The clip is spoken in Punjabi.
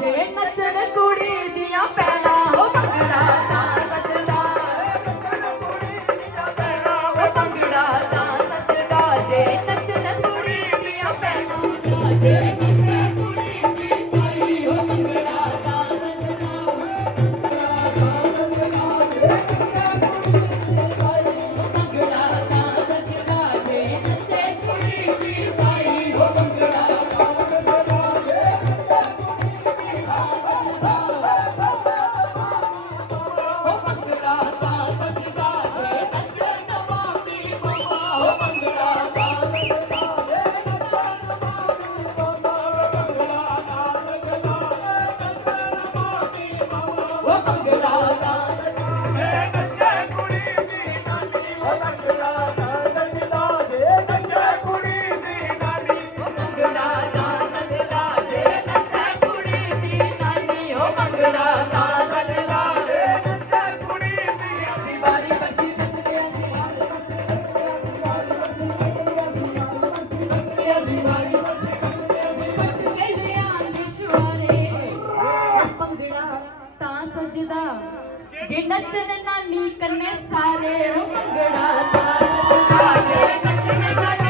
ਜੇ ਨੱਚਣ ਕੁੜੀ ਦੀਆਂ ਭੈਣਾਂ ਹੋ ਭੰਗੜਾ ਤਾਂ ਨੱਚਦਾ ਭੰਗੜਾ ਤਾਂ ਨੱਚਦਾ ਜੇ ਨੱਚਣ ਕੁੜੀ ਦੀਆਂ ਭੈਣਾਂ ਜੇ ਨੱਚਣ ਕੁੜੀ ਦੀ ਤਾਈ ਹੋ ਭੰਗੜਾ ਤਾਂ ਨੱਚਦਾ ਭੰਗੜਾ ਤਾਂ ਨੱਚਦਾ ਜੇ ਨੱਚੇ ਕੁੜੀ ਦੀ ਤਾਈ ਹੋ ਭੰਗੜਾ जे नचन नानी कन्ने सारे हो भंगड़ा तार जे नचन नानी